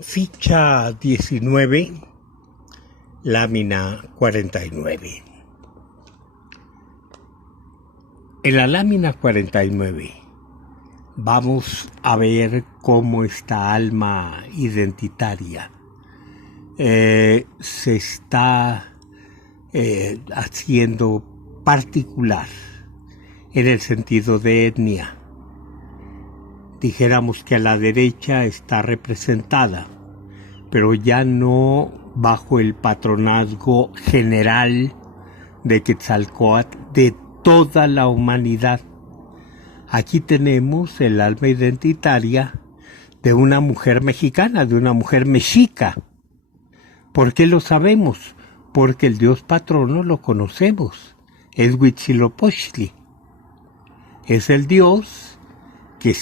Ficha 19, lámina 49. En la lámina 49 vamos a ver cómo esta alma identitaria se está haciendo particular en el sentido de etnia. Dijéramos que a la derecha está representada, pero ya no bajo el patronazgo general de Quetzalcóatl de toda la humanidad. Aquí tenemos el alma identitaria de una mujer mexicana, de una mujer mexica. ¿Por qué lo sabemos? Porque el dios patrono lo conocemos, es Huitzilopochtli. Es el dios que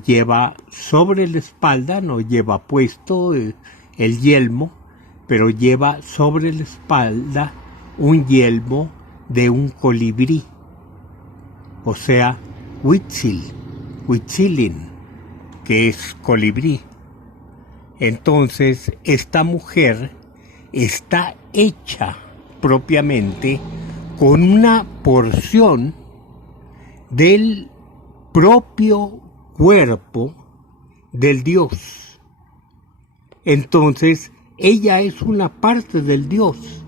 lleva sobre la espalda, no lleva puesto el yelmo, pero lleva sobre la espalda un yelmo de un colibrí, o sea, Huitzilin, que es colibrí. Entonces, esta mujer está hecha propiamente con una porción del propio cuerpo del Dios. Entonces, ella es una parte del Dios.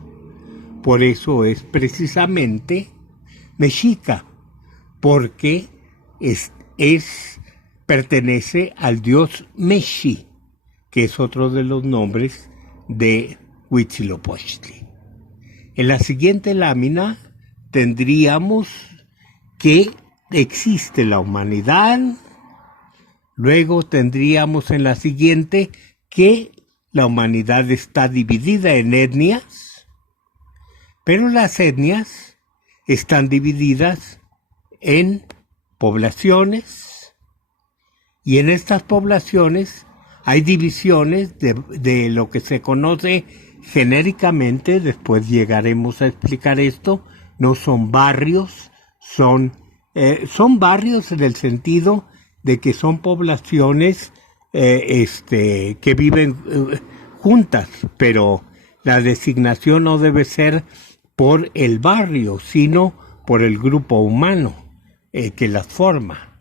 Por eso es precisamente mexica, porque pertenece al dios Meshi, que es otro de los nombres de Huitzilopochtli. En la siguiente lámina tendríamos que existe la humanidad. Luego tendríamos en la siguiente que la humanidad está dividida en etnias, pero las etnias están divididas en poblaciones, y en estas poblaciones hay divisiones de lo que se conoce genéricamente, después llegaremos a explicar esto, no son barrios, son barrios en el sentido de que son poblaciones que viven juntas, pero la designación no debe ser por el barrio, sino por el grupo humano que las forma,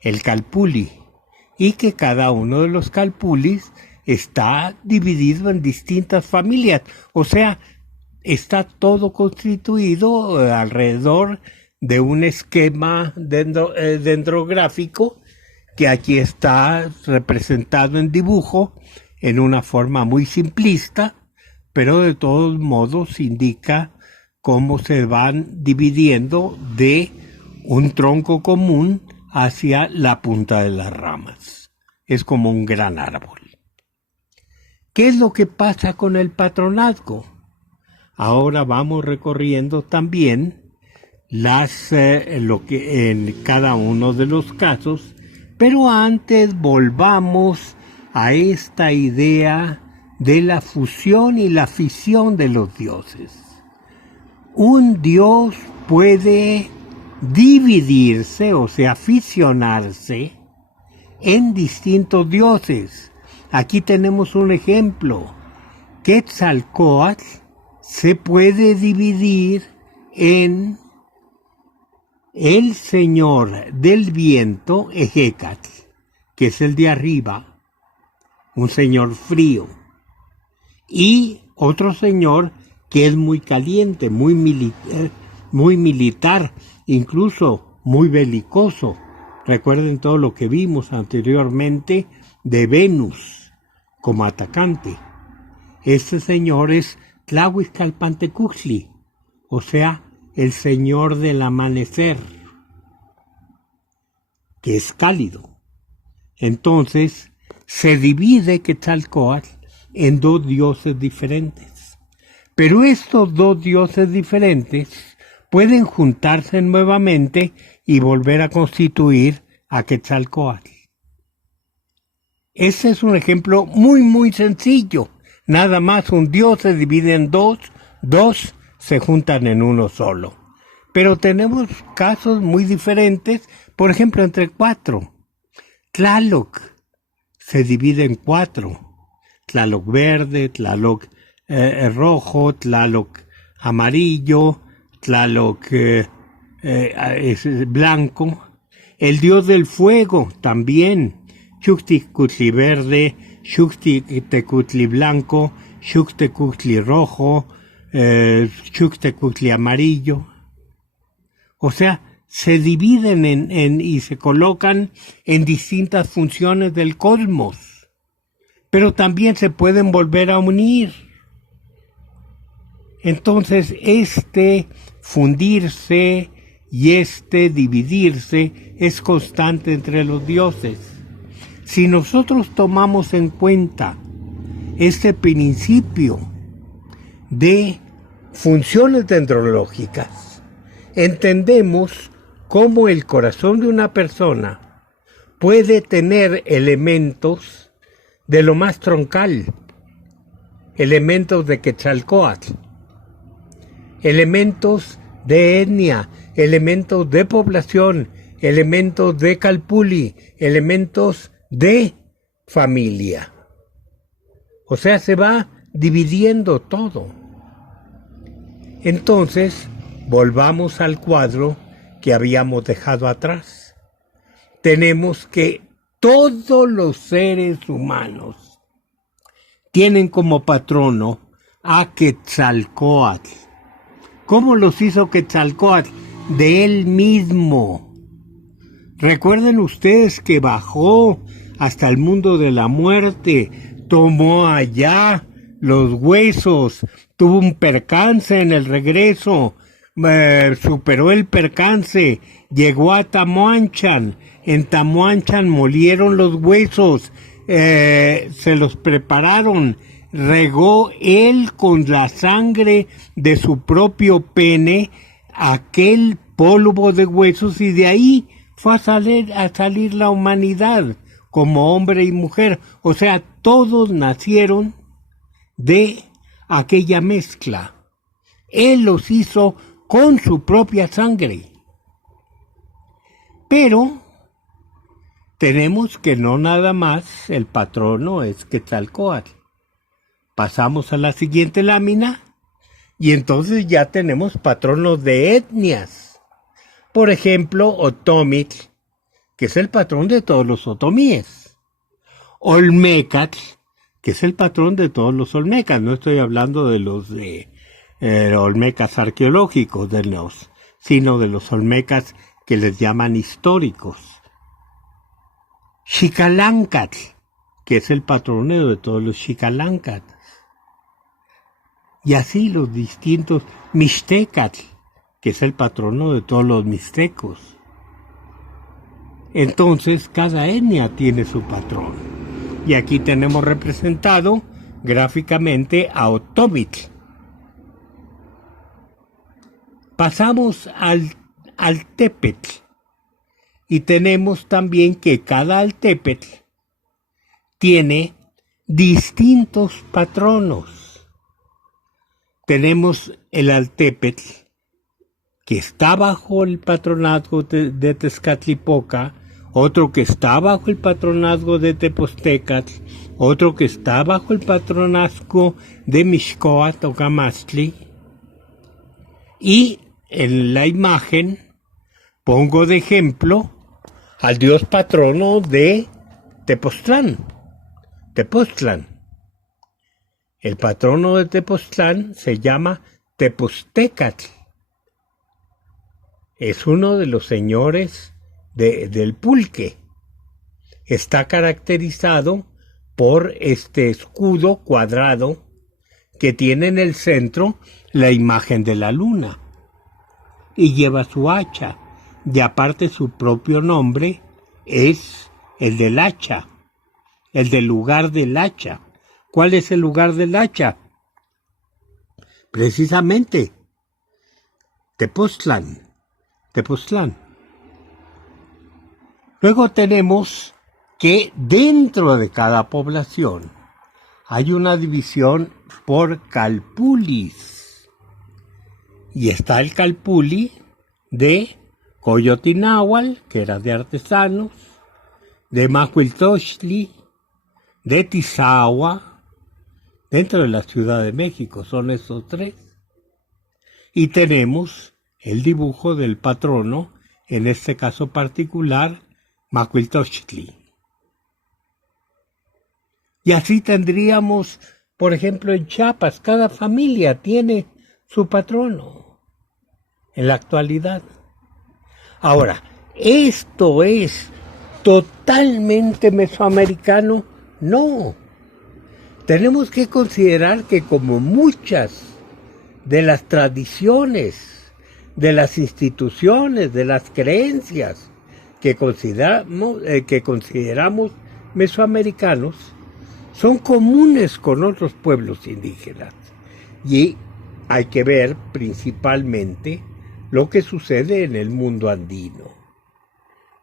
el calpulli, y que cada uno de los calpullis está dividido en distintas familias, o sea, está todo constituido alrededor de un esquema dendrográfico que aquí está representado en dibujo en una forma muy simplista, pero de todos modos indica cómo se van dividiendo de un tronco común hacia la punta de las ramas. Es como un gran árbol. ¿Qué es lo que pasa con el patronazgo? Ahora vamos recorriendo también lo que en cada uno de los casos, pero antes volvamos a esta idea de la fusión y la fisión de los dioses. Un dios puede dividirse, o sea, fisionarse en distintos dioses. Aquí tenemos un ejemplo. Quetzalcóatl se puede dividir en el señor del viento, Ejecatl, que es el de arriba, un señor frío, y otro señor que es muy caliente, muy militar, incluso muy belicoso. Recuerden todo lo que vimos anteriormente de Venus como atacante. Este señor es Tlahuizcalpantecuhtli, o sea, el señor del amanecer, que es cálido. Entonces, se divide Quetzalcóatl en dos dioses diferentes. Pero estos dos dioses diferentes pueden juntarse nuevamente y volver a constituir a Quetzalcóatl. Ese es un ejemplo muy sencillo. Nada más un dios se divide en dos se juntan en uno solo. Pero tenemos casos muy diferentes, por ejemplo, entre cuatro. Tlaloc se divide en 4. Tlaloc verde, Tlaloc rojo, Tlaloc amarillo, Tlaloc es blanco. El dios del fuego también. Xuchtecutli verde, Xuchtecutli blanco, Xuchtecutli rojo, Xuchtecutli amarillo. O sea, se dividen y se colocan en distintas funciones del cosmos, pero también se pueden volver a unir. Entonces, este fundirse y este dividirse es constante entre los dioses. Si nosotros tomamos en cuenta este principio de funciones dendrológicas, entendemos cómo el corazón de una persona puede tener elementos de lo más troncal, elementos de Quetzalcóatl, elementos de etnia, elementos de población, elementos de calpulli, elementos de familia. O sea, se va dividiendo todo. Entonces, volvamos al cuadro que habíamos dejado atrás. Tenemos que todos los seres humanos tienen como patrono a Quetzalcóatl. ¿Cómo los hizo Quetzalcóatl? De él mismo. Recuerden ustedes que bajó hasta el mundo de la muerte, tomó allá los huesos, tuvo un percance en el regreso, superó el percance, llegó a Tamuanchan, en Tamuanchan molieron los huesos, se los prepararon, regó él con la sangre de su propio pene aquel polvo de huesos y de ahí fue a salir la humanidad como hombre y mujer. O sea, todos nacieron de aquella mezcla. Él los hizo con su propia sangre. Pero tenemos que no nada más el patrono es Quetzalcóatl. Pasamos a la siguiente lámina y entonces ya tenemos patronos de etnias. Por ejemplo, Otomitl, que es el patrón de todos los otomíes. Olmecatl, que es el patrón de todos los olmecas. No estoy hablando de los olmecas arqueológicos, sino de los olmecas que les llaman históricos. Xicalancatl, que es el patroneo de todos los xicalancatl. Y así los distintos. Mixtecatl, que es el patrono de todos los mixtecos. Entonces, cada etnia tiene su patrón. Y aquí tenemos representado gráficamente a Otomitl. Pasamos al Altepetl. Y tenemos también que cada Altepetl tiene distintos patronos. Tenemos el Altepetl, que está bajo el patronazgo de Tezcatlipoca, otro que está bajo el patronazgo de Tepoztecatl, otro que está bajo el patronazgo de Mixcoatl o Camastli. Y en la imagen pongo de ejemplo al dios patrono de Tepoztlán. El patrono de Tepoztlán se llama Tepoztecatl. Es uno de los señores del pulque. Está caracterizado por este escudo cuadrado que tiene en el centro la imagen de la luna. Y lleva su hacha. Y aparte su propio nombre es el del hacha. El del lugar del hacha. ¿Cuál es el lugar del hacha? Precisamente Tepoztlán. Luego tenemos que dentro de cada población hay una división por calpulis. Y está el calpuli de Coyotinahual, que era de artesanos, de Macuiltochtli, de Tizahua, dentro de la Ciudad de México, son esos tres. Y tenemos el dibujo del patrono, en este caso particular, Macuiltochtli. Y así tendríamos, por ejemplo, en Chiapas, cada familia tiene su patrono en la actualidad. Ahora, ¿esto es totalmente mesoamericano? No. Tenemos que considerar que como muchas de las tradiciones, de las instituciones, de las creencias que consideramos mesoamericanos, son comunes con otros pueblos indígenas. Y hay que ver principalmente lo que sucede en el mundo andino.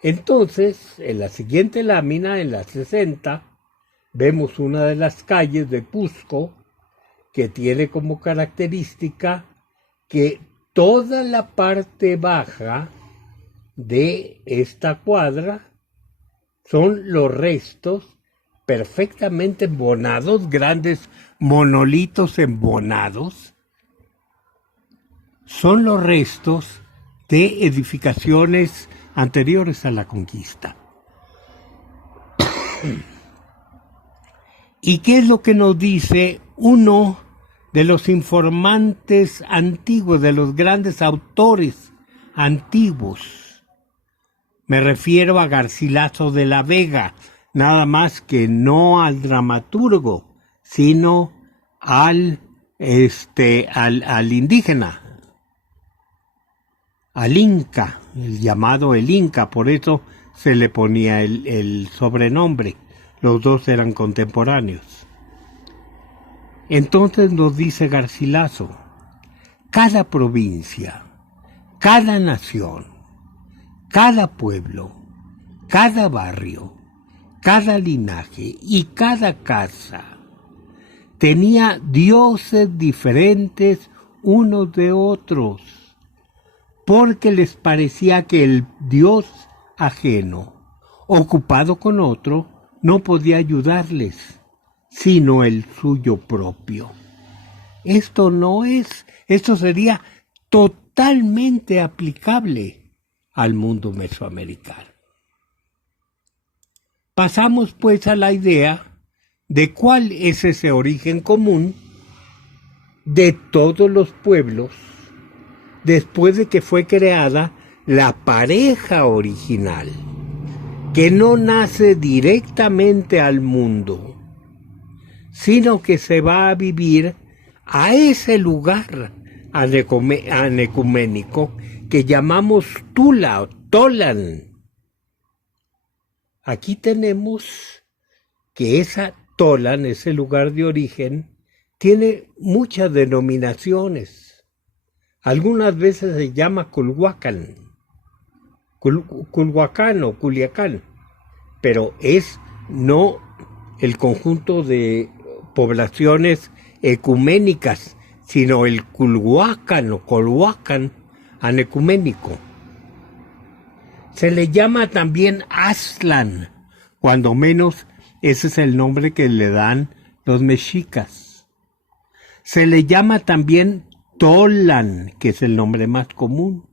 Entonces, en la siguiente lámina, en la 60, vemos una de las calles de Cusco que tiene como característica que toda la parte baja de esta cuadra son los restos perfectamente embonados, grandes monolitos embonados, son los restos de edificaciones anteriores a la conquista. ¿Y qué es lo que nos dice uno de los informantes antiguos, de los grandes autores antiguos? Me refiero a Garcilaso de la Vega, nada más que no al dramaturgo, sino al indígena, al Inca, el llamado el Inca, por eso se le ponía el sobrenombre. Los dos eran contemporáneos. Entonces nos dice Garcilaso, cada provincia, cada nación, cada pueblo, cada barrio, cada linaje y cada casa tenía dioses diferentes unos de otros, porque les parecía que el dios ajeno, ocupado con otro, no podía ayudarles, sino el suyo propio. Esto sería totalmente aplicable al mundo mesoamericano. Pasamos pues a la idea de cuál es ese origen común de todos los pueblos después de que fue creada la pareja original, que no nace directamente al mundo, sino que se va a vivir a ese lugar anecuménico que llamamos Tula o Tolan. Aquí tenemos que esa Tolan, ese lugar de origen, tiene muchas denominaciones. Algunas veces se llama Culhuacán, Culhuacán o Culiacán, pero es no el conjunto de poblaciones ecuménicas, sino el Culhuacán o Colhuacán anecuménico. Se le llama también Aztlán, cuando menos ese es el nombre que le dan los mexicas. Se le llama también Tolan, que es el nombre más común.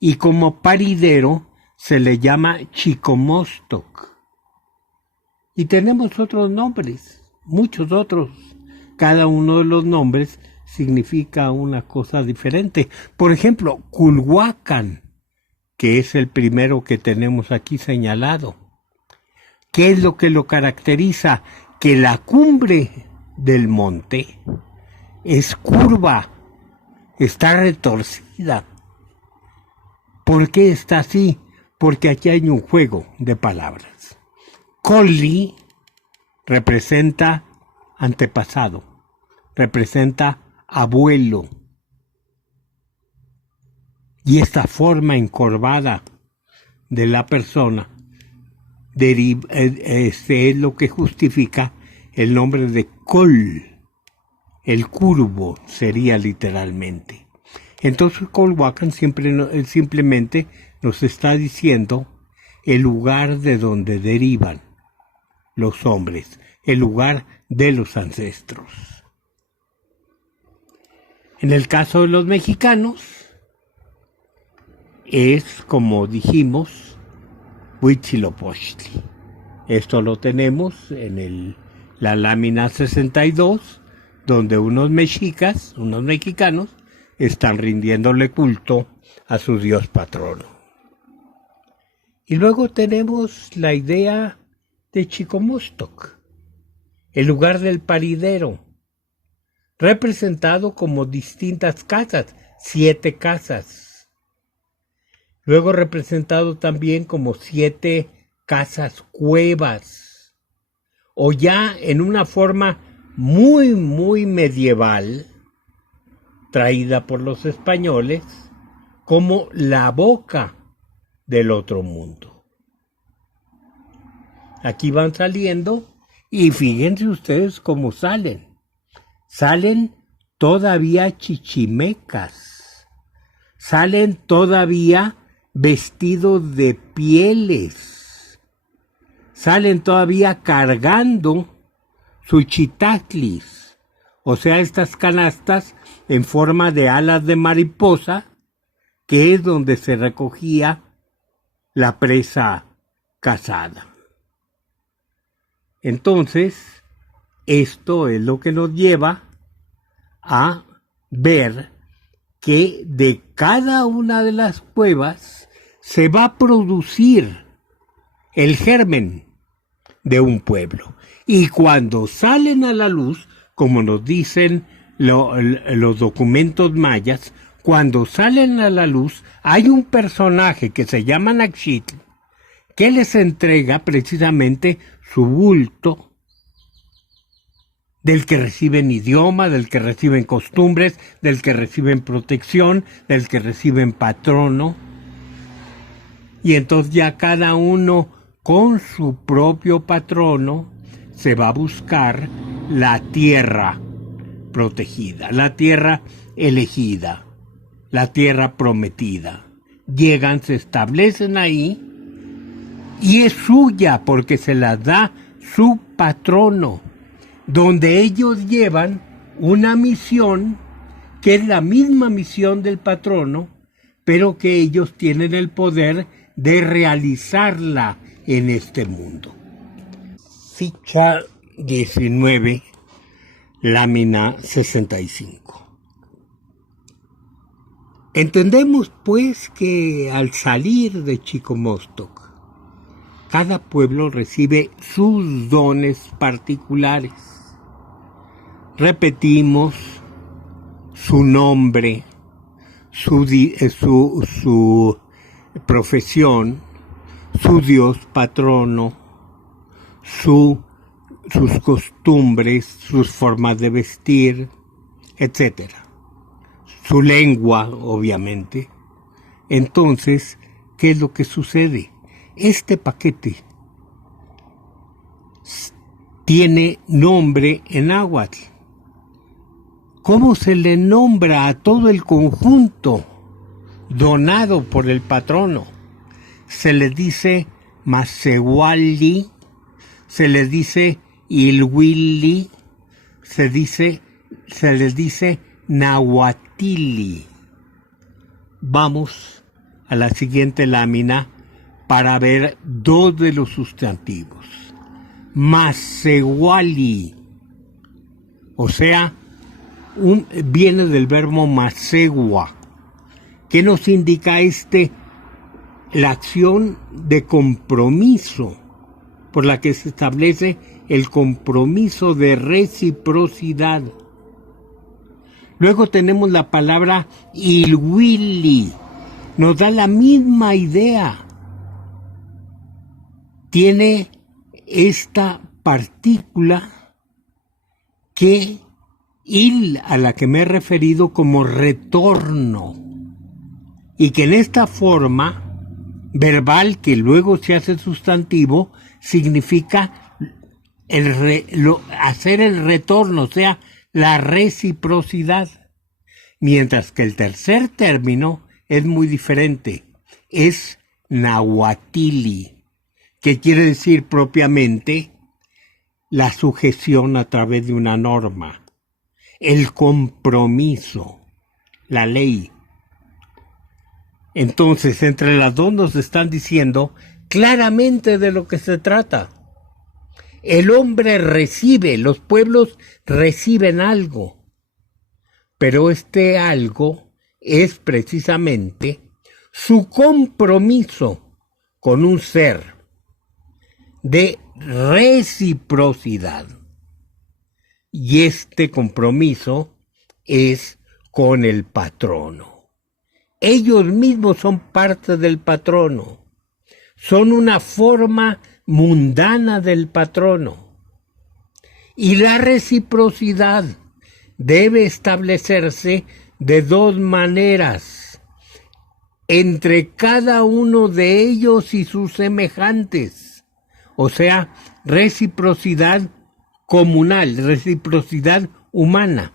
Y como paridero se le llama Chicomostoc. Y tenemos otros nombres, muchos otros. Cada uno de los nombres significa una cosa diferente. Por ejemplo, Culhuacán, que es el primero que tenemos aquí señalado. ¿Qué es lo que lo caracteriza? Que la cumbre del monte es curva, está retorcida. ¿Por qué está así? Porque aquí hay un juego de palabras. Colli representa antepasado, representa abuelo. Y esta forma encorvada de la persona es lo que justifica el nombre de Col. El curvo sería literalmente. Entonces Colhuacán simplemente nos está diciendo el lugar de donde derivan. los hombres, el lugar de los ancestros. En el caso de los mexicanos, es, como dijimos, Huitzilopochtli. Esto lo tenemos en la lámina 62, donde unos mexicanos, están rindiéndole culto a su dios patrono. Y luego tenemos la idea de Chicomostoc, el lugar del paridero, representado como distintas casas, 7 casas. Luego representado también como 7 casas cuevas, o ya en una forma muy, muy medieval, traída por los españoles, como la boca del otro mundo. Aquí van saliendo y fíjense ustedes cómo salen. Salen todavía chichimecas, salen todavía vestidos de pieles, salen todavía cargando sus chitaclis, o sea, estas canastas en forma de alas de mariposa, que es donde se recogía la presa cazada. Entonces, esto es lo que nos lleva a ver que de cada una de las cuevas se va a producir el germen de un pueblo. Y cuando salen a la luz, como nos dicen los documentos mayas, cuando salen a la luz hay un personaje que se llama Naxitl, que les entrega precisamente su bulto, del que reciben idioma, del que reciben costumbres, del que reciben protección, del que reciben patrono. Y entonces ya cada uno con su propio patrono se va a buscar la tierra protegida, la tierra elegida, la tierra prometida. Llegan, se establecen ahí y es suya porque se la da su patrono, donde ellos llevan una misión que es la misma misión del patrono, pero que ellos tienen el poder de realizarla en este mundo. Ficha 19, lámina 65. Entendemos pues que al salir de Chicomostoc, cada pueblo recibe sus dones particulares. Repetimos su nombre, su profesión, su dios patrono, sus costumbres, sus formas de vestir, etc. Su lengua, obviamente. Entonces, ¿qué es lo que sucede? Este paquete tiene nombre en náhuatl. ¿Cómo se le nombra a todo el conjunto donado por el patrono? Se le dice Masehuali, se le dice Ilhuili, se les dice Nahuatili. Vamos a la siguiente lámina para ver 2 de los sustantivos. Masehuali, o sea, viene del verbo masegua, que nos indica la acción de compromiso, por la que se establece el compromiso de reciprocidad. Luego tenemos la palabra ilhuili, nos da la misma idea. Tiene esta partícula que a la que me he referido como retorno, y que en esta forma verbal que luego se hace sustantivo significa hacer el retorno, o sea, la reciprocidad, mientras que el tercer término es muy diferente, es nahuatili, que quiere decir propiamente la sujeción a través de una norma, el compromiso, la ley. Entonces, entre las dos nos están diciendo claramente de lo que se trata. El hombre recibe, los pueblos reciben algo, pero este algo es precisamente su compromiso con un ser de reciprocidad. Y este compromiso es con el patrono. Ellos mismos son parte del patrono. Son una forma mundana del patrono. Y la reciprocidad debe establecerse de dos maneras, entre cada uno de ellos y sus semejantes. O sea, reciprocidad comunal, reciprocidad humana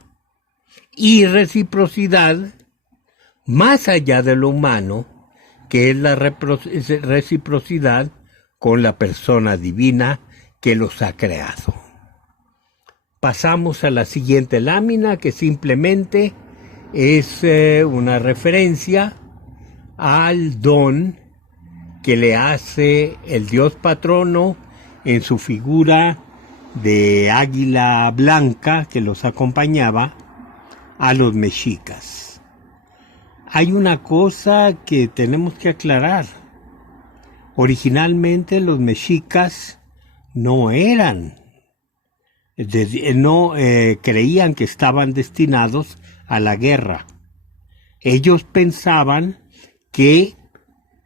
y reciprocidad más allá de lo humano, que es la reciprocidad con la persona divina que los ha creado. Pasamos a la siguiente lámina, que simplemente es una referencia al don que le hace el Dios patrono en su figura de águila blanca que los acompañaba a los mexicas. Hay una cosa que tenemos que aclarar. Originalmente los mexicas no creían que estaban destinados a la guerra. Ellos pensaban que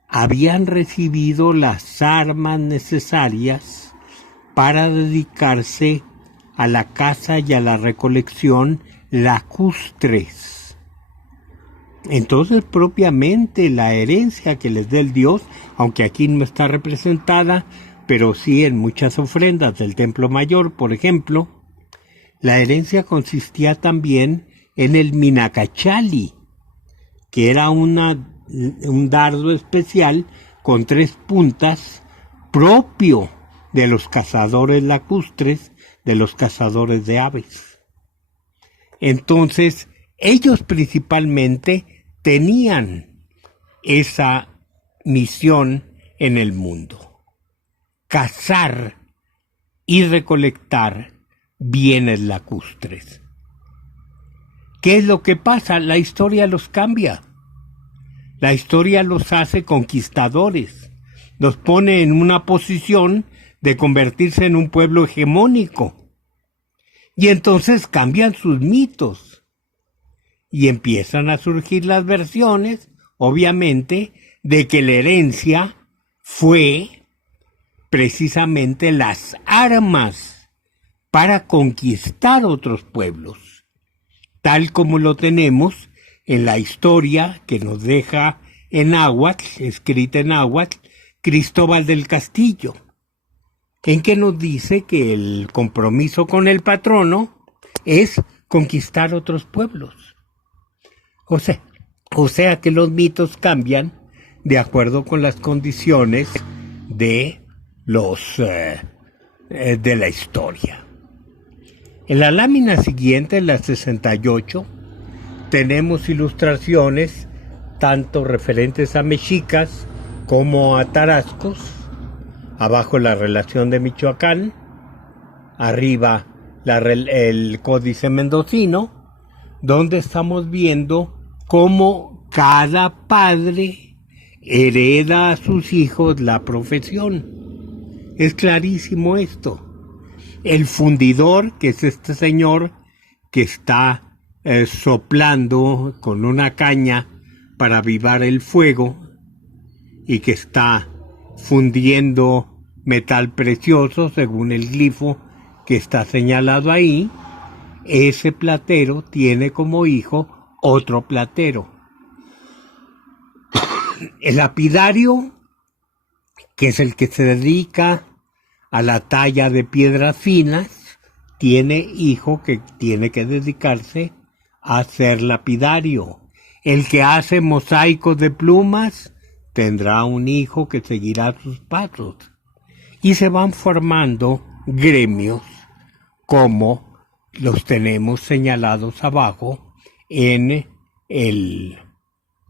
habían recibido las armas necesarias para dedicarse a la caza y a la recolección lacustres. Entonces, propiamente la herencia que les dé el Dios, aunque aquí no está representada, pero sí en muchas ofrendas del Templo Mayor, por ejemplo, la herencia consistía también en el minacachali, que era un dardo especial con 3 puntas propio de los cazadores lacustres, de los cazadores de aves. Entonces, ellos principalmente tenían esa misión en el mundo: cazar y recolectar bienes lacustres. ¿Qué es lo que pasa? La historia los cambia. La historia los hace conquistadores, los pone en una posición de convertirse en un pueblo hegemónico. Y entonces cambian sus mitos. Y empiezan a surgir las versiones, obviamente, de que la herencia fue precisamente las armas para conquistar otros pueblos, tal como lo tenemos en la historia que nos deja en náhuatl, escrita en náhuatl, Cristóbal del Castillo, en que nos dice que el compromiso con el patrono es conquistar otros pueblos. O sea que los mitos cambian de acuerdo con las condiciones de la historia. En la lámina siguiente, en la 68, tenemos ilustraciones tanto referentes a mexicas como a tarascos. Abajo la relación de Michoacán, arriba el Códice Mendocino, donde estamos viendo cómo cada padre hereda a sus hijos la profesión. Es clarísimo esto. El fundidor, que es este señor que está soplando con una caña para avivar el fuego y que está fundiendo metal precioso según el glifo que está señalado ahí, ese platero tiene como hijo otro platero. El lapidario, que es el que se dedica a la talla de piedras finas, tiene hijo que tiene que dedicarse a ser lapidario. El que hace mosaicos de plumas tendrá un hijo que seguirá sus pasos. Y se van formando gremios como los tenemos señalados abajo en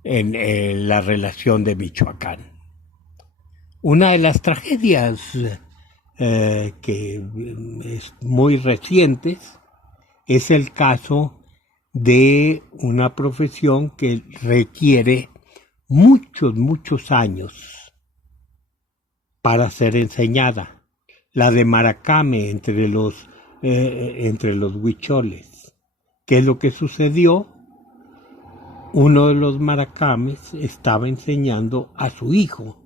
la relación de Michoacán. Una de las tragedias que es muy recientes es el caso de una profesión que requiere muchos años para ser enseñada, la de maracame entre los huicholes. ¿Qué es lo que sucedió? Uno de los maracames estaba enseñando a su hijo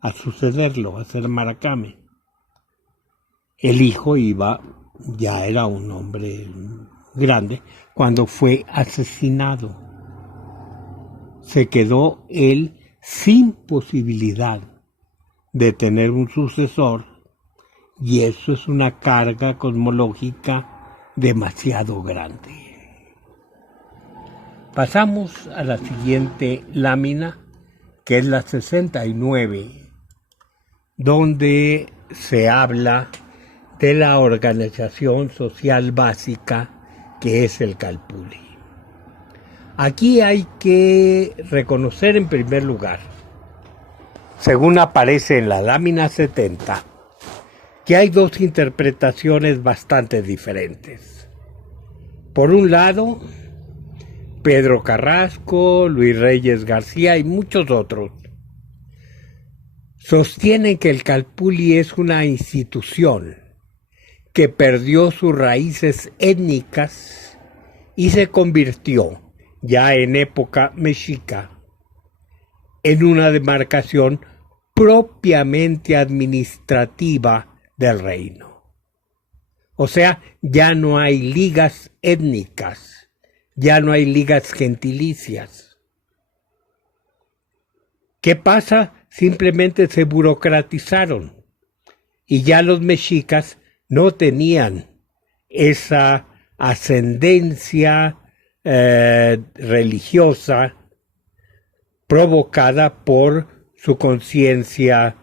a sucederlo, a ser maracame. El hijo ya era un hombre grande, cuando fue asesinado. Se quedó él sin posibilidad de tener un sucesor, y eso es una carga cosmológica demasiado grande. Pasamos a la siguiente lámina, que es la 69, donde se habla de la organización social básica que es el Calpulli. Aquí hay que reconocer en primer lugar, según aparece en la lámina 70, que hay dos interpretaciones bastante diferentes. Por un lado, Pedro Carrasco, Luis Reyes García y muchos otros sostienen que el Calpulli es una institución que perdió sus raíces étnicas y se convirtió, ya en época mexica, en una demarcación propiamente administrativa del reino. O sea, ya no hay ligas étnicas, ya no hay ligas gentilicias. ¿Qué pasa? Simplemente se burocratizaron y ya los mexicas no tenían esa ascendencia religiosa provocada por su conciencia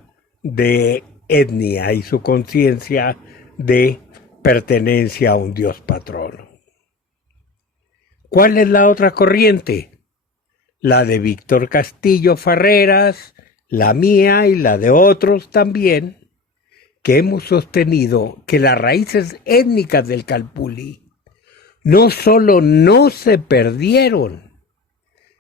de etnia y su conciencia de pertenencia a un dios patrono. ¿Cuál es la otra corriente? La de Víctor Castillo Farreras, la mía y la de otros también, que hemos sostenido que las raíces étnicas del Calpulli no solo no se perdieron,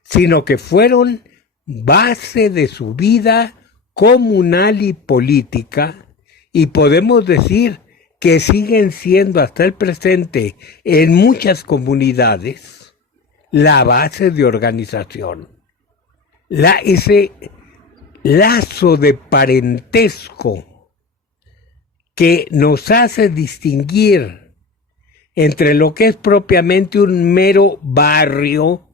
sino que fueron base de su vida comunal y política, y podemos decir que siguen siendo hasta el presente en muchas comunidades la base de organización. Ese lazo de parentesco que nos hace distinguir entre lo que es propiamente un mero barrio,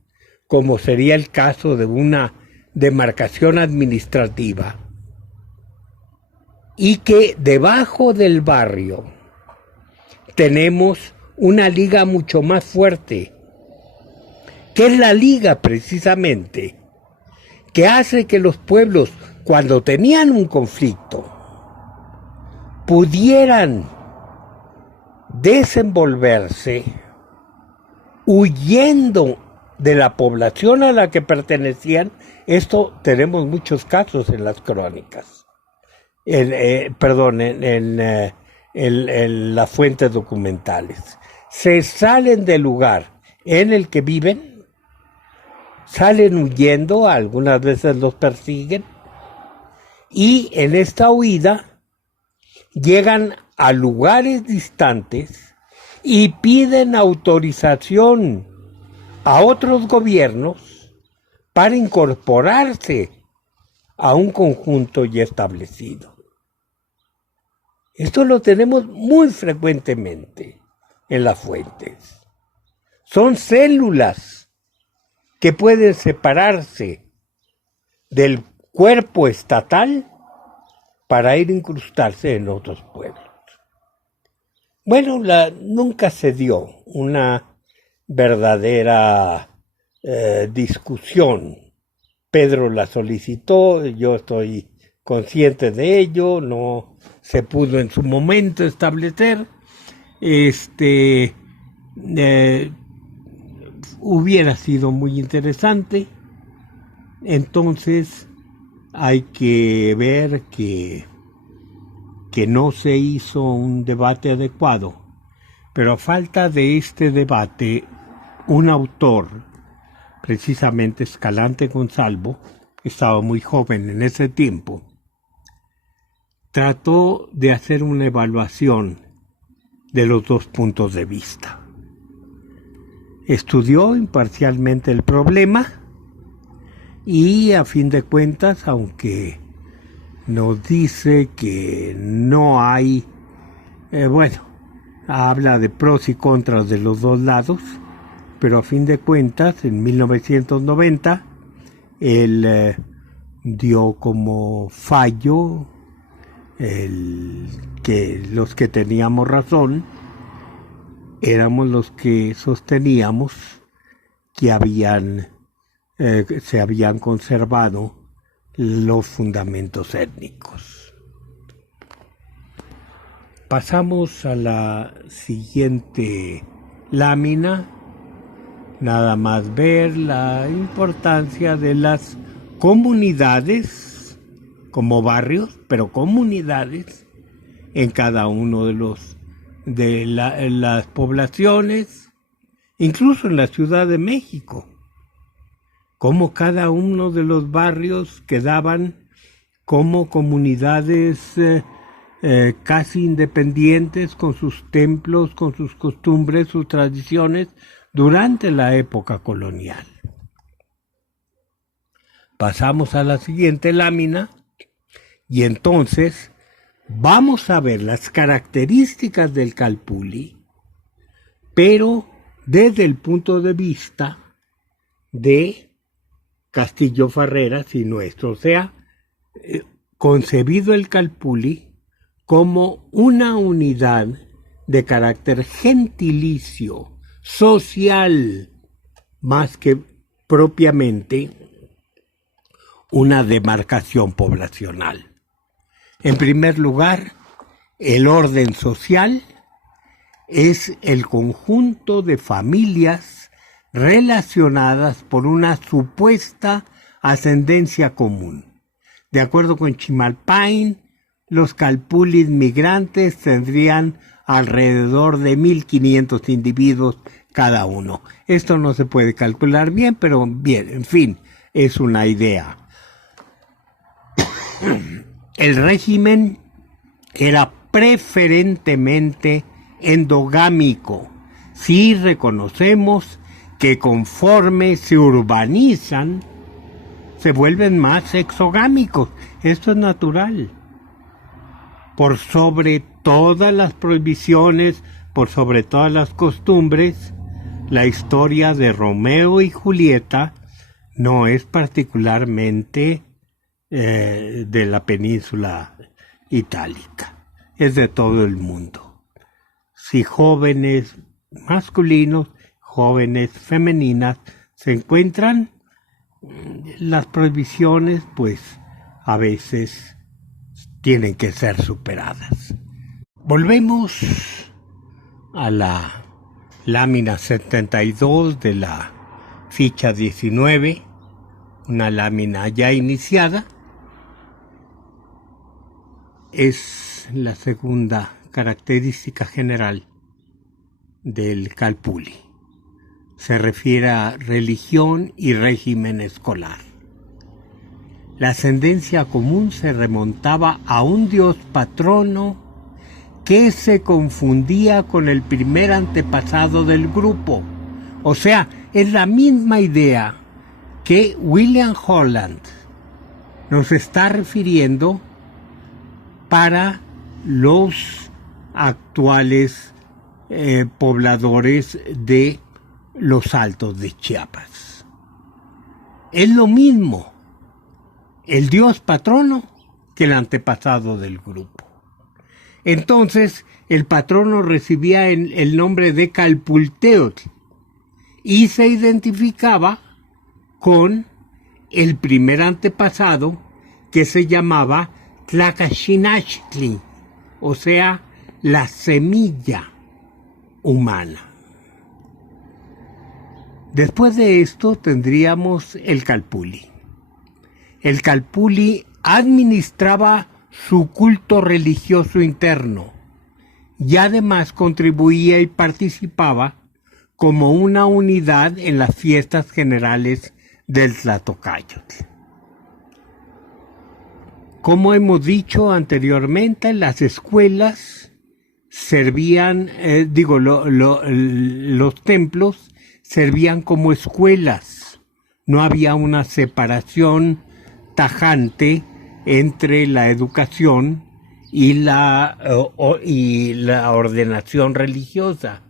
como sería el caso de una demarcación administrativa, y que debajo del barrio tenemos una liga mucho más fuerte, que es la liga precisamente que hace que los pueblos, cuando tenían un conflicto, pudieran desenvolverse huyendo de la población a la que pertenecían. Esto tenemos muchos casos en las crónicas, en las fuentes documentales. Se salen del lugar en el que viven, salen huyendo, algunas veces los persiguen, y en esta huida llegan a lugares distantes y piden autorización a otros gobiernos para incorporarse a un conjunto ya establecido. Esto lo tenemos muy frecuentemente en las fuentes. Son células que pueden separarse del cuerpo estatal para ir a incrustarse en otros pueblos. Bueno, nunca se dio una verdadera discusión. Pedro la solicitó, yo estoy consciente de ello, no se pudo en su momento establecer. hubiera sido muy interesante. Entonces hay que ver que no se hizo un debate adecuado, pero a falta de este debate, un autor, precisamente Escalante Gonzalvo, estaba muy joven en ese tiempo, trató de hacer una evaluación de los dos puntos de vista. Estudió imparcialmente el problema y, a fin de cuentas, aunque nos dice que no hay, habla de pros y contras de los dos lados, pero a fin de cuentas, en 1990, él dio como fallo que los que teníamos razón éramos los que sosteníamos que se habían conservado los fundamentos étnicos. Pasamos a la siguiente lámina. Nada más ver la importancia de las comunidades como barrios, pero comunidades en cada uno de las poblaciones, incluso en la Ciudad de México, como cada uno de los barrios quedaban como comunidades casi independientes, con sus templos, con sus costumbres, sus tradiciones, durante la época colonial. Pasamos a la siguiente lámina y entonces vamos a ver las características del Calpulli, pero desde el punto de vista de Castillo Farreras y nuestro, o sea, concebido el Calpulli como una unidad de carácter gentilicio, social, más que propiamente una demarcación poblacional. En primer lugar, el orden social es el conjunto de familias relacionadas por una supuesta ascendencia común. De acuerdo con Chimalpain, los Calpullis migrantes tendrían alrededor de 1.500 individuos cada uno. Esto no se puede calcular bien, pero bien, en fin, es una idea. El régimen era preferentemente endogámico. Sí reconocemos que conforme se urbanizan, se vuelven más exogámicos. Esto es natural. Por sobre todas las prohibiciones, por sobre todas las costumbres, la historia de Romeo y Julieta no es particularmente de la península itálica, es de todo el mundo. Si jóvenes masculinos, jóvenes femeninas se encuentran, las prohibiciones pues a veces tienen que ser superadas. Volvemos a la lámina 72 de la ficha 19, una lámina ya iniciada. Es la segunda característica general del Calpulli. Se refiere a religión y régimen escolar. La ascendencia común se remontaba a un dios patrono que se confundía con el primer antepasado del grupo. O sea, es la misma idea que William Holland nos está refiriendo para los actuales pobladores de los Altos de Chiapas. Es lo mismo el dios patrono que el antepasado del grupo. Entonces, el patrono recibía el nombre de Calpulteotl y se identificaba con el primer antepasado que se llamaba Tlacaxinachtli, o sea, la semilla humana. Después de esto tendríamos el Calpulli. El Calpulli administraba su culto religioso interno y además contribuía y participaba como una unidad en las fiestas generales del Tlahtocayotl. Como hemos dicho anteriormente, las escuelas servían, los templos servían como escuelas. No había una separación tajante entre la educación y la ordenación religiosa.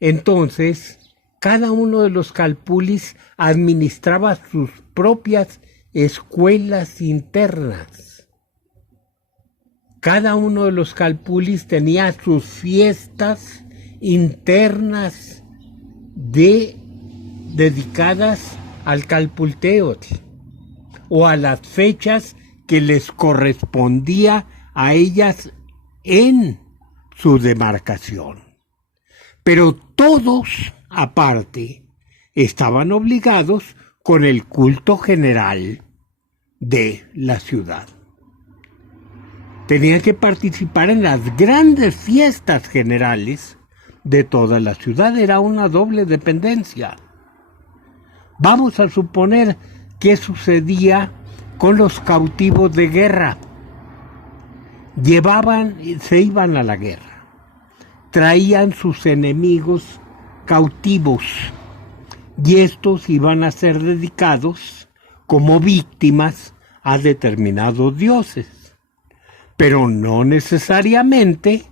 Entonces, cada uno de los Calpullis administraba sus propias escuelas internas. Cada uno de los Calpullis tenía sus fiestas internas dedicadas al Calpulteotl o a las fechas que les correspondía a ellas en su demarcación. Pero todos, aparte, estaban obligados con el culto general de la ciudad. Tenían que participar en las grandes fiestas generales de toda la ciudad. Era una doble dependencia. Vamos a suponer qué sucedía con los cautivos de guerra. Se iban a la guerra, traían sus enemigos cautivos y estos iban a ser dedicados como víctimas a determinados dioses, pero no necesariamente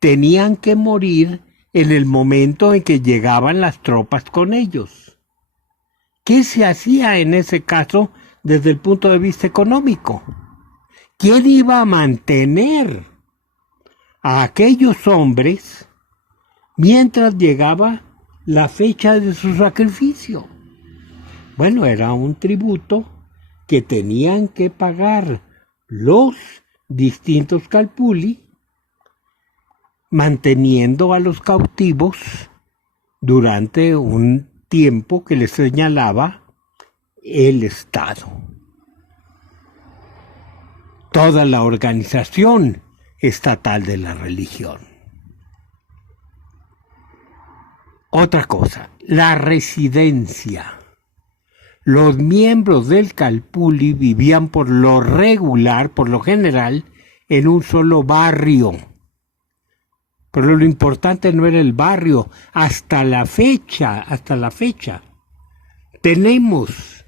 tenían que morir en el momento en que llegaban las tropas con ellos. ¿Qué se hacía en ese caso desde el punto de vista económico? ¿Quién iba a mantener a aquellos hombres mientras llegaba la fecha de su sacrificio? Bueno, era un tributo que tenían que pagar los distintos Calpulli, manteniendo a los cautivos durante un tiempo que les señalaba el Estado. Toda la organización estatal de la religión. Otra cosa, la residencia. Los miembros del Calpulli vivían por lo regular, por lo general, en un solo barrio. Pero lo importante no era el barrio. Hasta la fecha, tenemos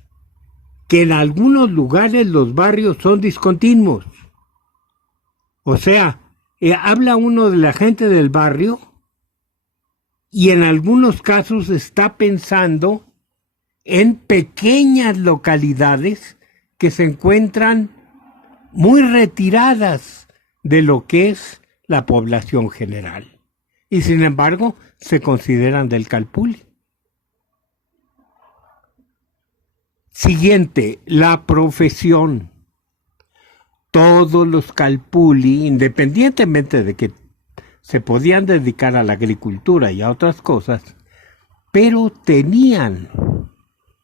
que en algunos lugares los barrios son discontinuos. O sea, habla uno de la gente del barrio y en algunos casos está pensando en pequeñas localidades que se encuentran muy retiradas de lo que es la población general. Y sin embargo, se consideran del Calpulli. Siguiente, la profesión. Todos los Calpulli, independientemente de que se podían dedicar a la agricultura y a otras cosas, pero tenían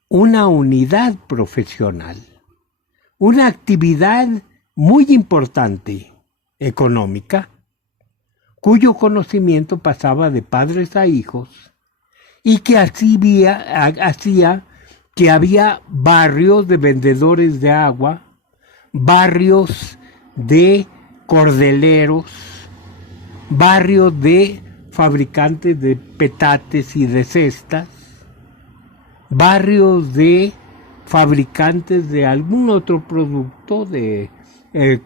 una unidad profesional, una actividad muy importante económica, cuyo conocimiento pasaba de padres a hijos y que hacía que había barrios de vendedores de agua, barrios de cordeleros, barrios de fabricantes de petates y de cestas, barrios de fabricantes de algún otro producto, de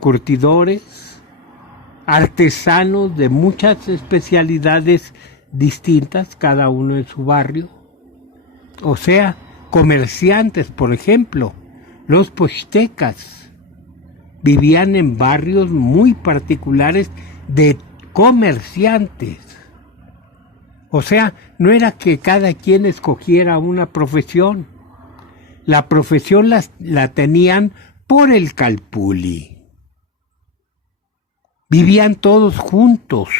curtidores, artesanos de muchas especialidades distintas, cada uno en su barrio. O sea, comerciantes, por ejemplo, los pochtecas vivían en barrios muy particulares de comerciantes. O sea, no era que cada quien escogiera una profesión. La profesión la tenían por el Calpulli. Vivían todos juntos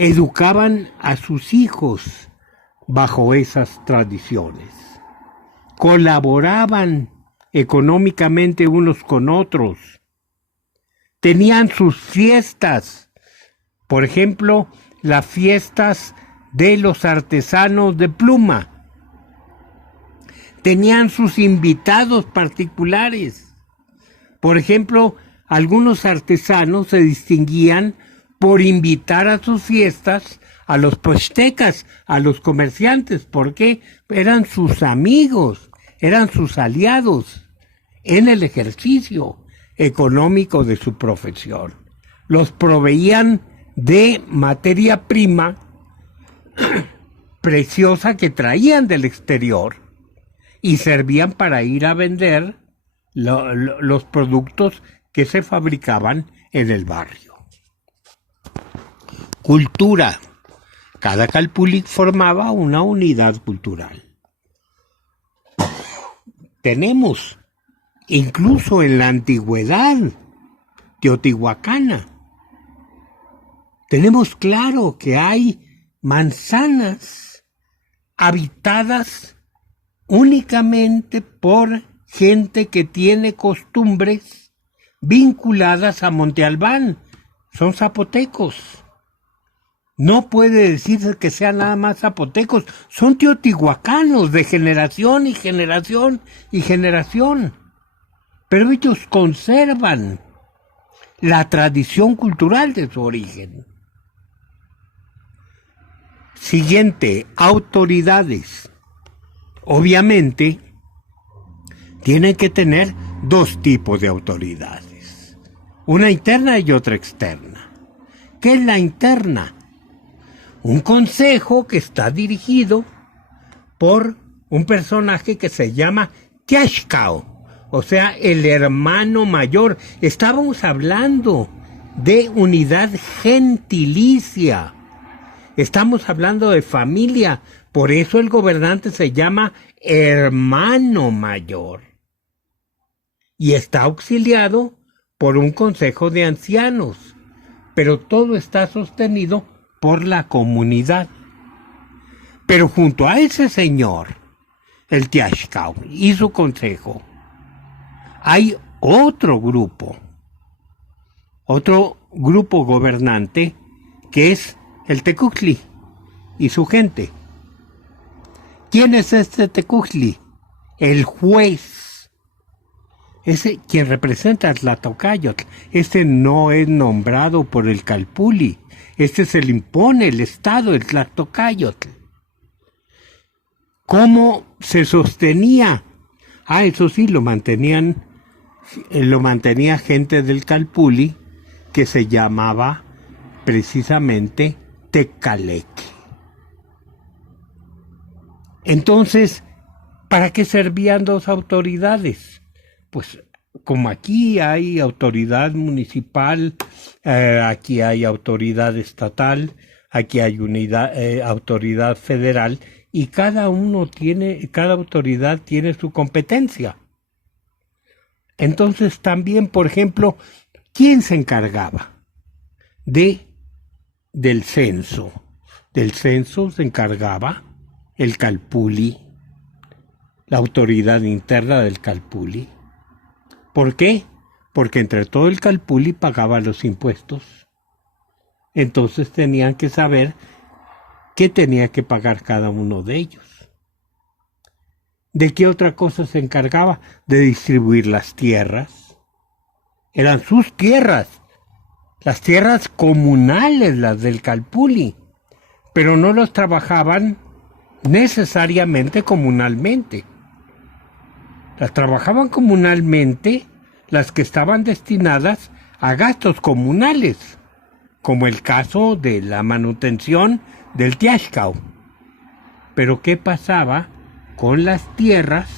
educaban a sus hijos bajo esas tradiciones. Colaboraban económicamente unos con otros. Tenían sus fiestas, por ejemplo, las fiestas de los artesanos de pluma. Tenían sus invitados particulares. Por ejemplo, algunos artesanos se distinguían por invitar a sus fiestas a los pochtecas, a los comerciantes, porque eran sus amigos, eran sus aliados en el ejercicio económico de su profesión. Los proveían de materia prima preciosa que traían del exterior y servían para ir a vender los productos que se fabricaban en el barrio. Cultura. Cada calpulli formaba una unidad cultural. Tenemos, incluso en la antigüedad teotihuacana, tenemos claro que hay manzanas habitadas únicamente por gente que tiene costumbres vinculadas a Monte Albán. Son zapotecos. No puede decirse que sean nada más zapotecos. Son teotihuacanos de generación y generación y generación. Pero ellos conservan la tradición cultural de su origen. Siguiente, autoridades. Obviamente, tienen que tener dos tipos de autoridades. Una interna y otra externa. ¿Qué es la interna? Un consejo que está dirigido por un personaje que se llama Tiashkao, o sea, el hermano mayor. Estábamos hablando de unidad gentilicia. Estamos hablando de familia, por eso el gobernante se llama hermano mayor. Y está auxiliado por un consejo de ancianos, pero todo está sostenido por la comunidad. Pero junto a ese señor, el Tiashkao y su consejo, hay otro grupo gobernante que es el Tecuhtli y su gente. ¿Quién es este Tecuhtli? El juez. Ese quien representa a Tlahtocayotl. Este no es nombrado por el calpulli. Este se le impone el estado, el Tlahtocayotl. ¿Cómo se sostenía? Eso sí, lo mantenía gente del calpulli que se llamaba precisamente Tecaleque. Entonces, ¿para qué servían dos autoridades? Pues como aquí hay autoridad municipal, aquí hay autoridad estatal, aquí hay autoridad federal, y cada autoridad tiene su competencia. Entonces también, por ejemplo, ¿quién se encargaba del censo? Del censo se encargaba el calpulli, la autoridad interna del calpulli. ¿Por qué? Porque entre todo el calpulli pagaba los impuestos. Entonces tenían que saber qué tenía que pagar cada uno de ellos. ¿De qué otra cosa se encargaba? De distribuir las tierras. Eran sus tierras, las tierras comunales, las del calpulli, pero no los trabajaban necesariamente comunalmente. Las trabajaban comunalmente las que estaban destinadas a gastos comunales, como el caso de la manutención del Tiashkao. Pero ¿qué pasaba con las tierras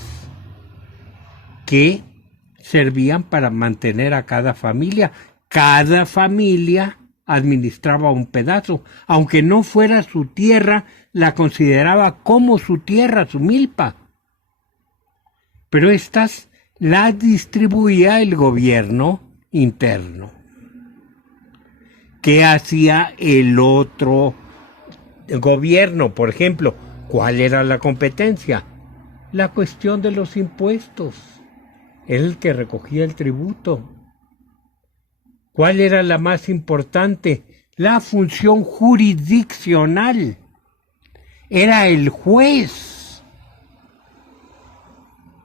que servían para mantener a cada familia? Cada familia administraba un pedazo, aunque no fuera su tierra, la consideraba como su tierra, su milpa. Pero estas las distribuía el gobierno interno. ¿Qué hacía el otro gobierno? Por ejemplo, ¿cuál era la competencia? La cuestión de los impuestos. Era el que recogía el tributo. ¿Cuál era la más importante? La función jurisdiccional. Era el juez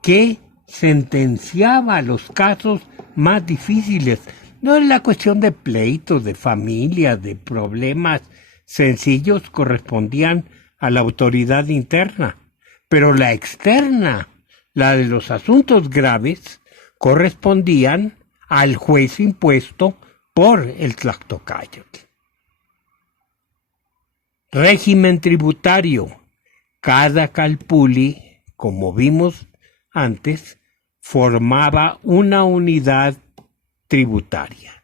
que sentenciaba los casos más difíciles. No es la cuestión de pleitos, de familia, de problemas sencillos, correspondían a la autoridad interna, pero la externa, la de los asuntos graves, correspondían al juez impuesto por el Tlactocáyotl. Régimen tributario. Cada calpulli, como vimos antes, formaba una unidad tributaria.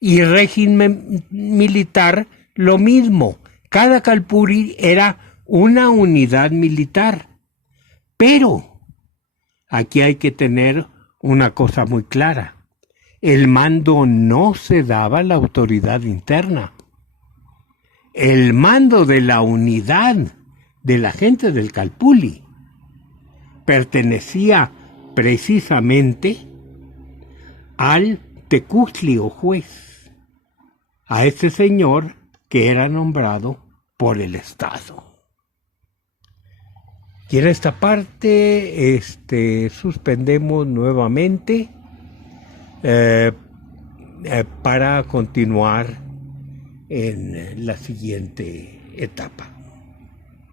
Y régimen militar, lo mismo. Cada calpulli era una unidad militar. Pero aquí hay que tener una cosa muy clara. El mando no se daba a la autoridad interna. El mando de la unidad de la gente del calpulli pertenecía precisamente al tecuztli o juez, a ese señor que era nombrado por el Estado. Y en esta parte suspendemos nuevamente para continuar en la siguiente etapa.